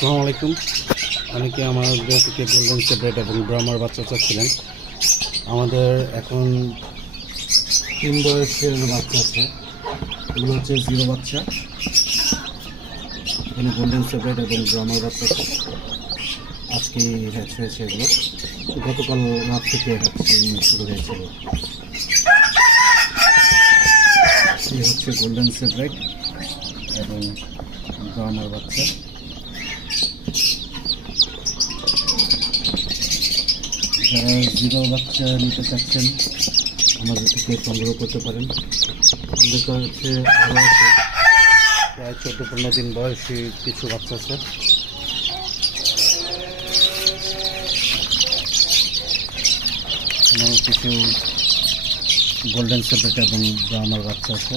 আসসালামু আলাইকুম। অনেকে আমাদের থেকে গোল্ডেন সেপারেট এবং ব্রাহ্মার বাচ্চা চাচ্ছিলেন। আমাদের এখন 3 বয়সের বাচ্চা আছে, এগুলো হচ্ছে জিরো বাচ্চা। এখানে গোল্ডেন সেপারেট এবং ব্রাহ্মার বাচ্চা আছে, আজকে হ্যাচ হয়েছে। এগুলো গতকাল রাত থেকে হ্যাচিং শুরু হয়েছিল। এই হচ্ছে গোল্ডেন সেপারেট এবং ব্রাহ্মার বাচ্চা। যারা জিরো বাচ্চা নিতে চাচ্ছেন আমাদের থেকে সংগ্রহ করতে পারেন। আমাদের কাছে আরও আছে প্রায় 14-15 দিন বয়সী কিছু বাচ্চা আছে। আমার কিছু গোল্ডেন সেপারেট এবং ব্রাহ্মার বাচ্চা আছে।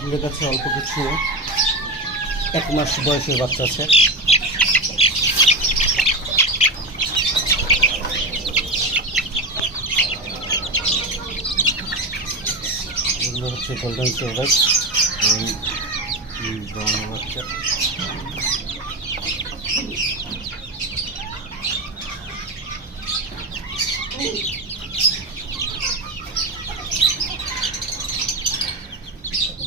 আমাদের কাছে অল্প কিছু 1 মাস বয়সের বাচ্চা আছে। এগুলো হচ্ছে গোল্ডেন সেপারেট এবং ব্রাহ্মার বাচ্চা।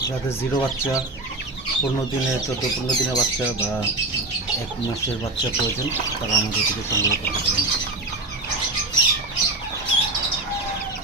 যাদের জিরো বাচ্চা 15 দিনের 14-15 দিনের বাচ্চা বা 1 মাসের বাচ্চা প্রয়োজন, তারা আমাদের থেকে সংগ্রহ করতে পারেন।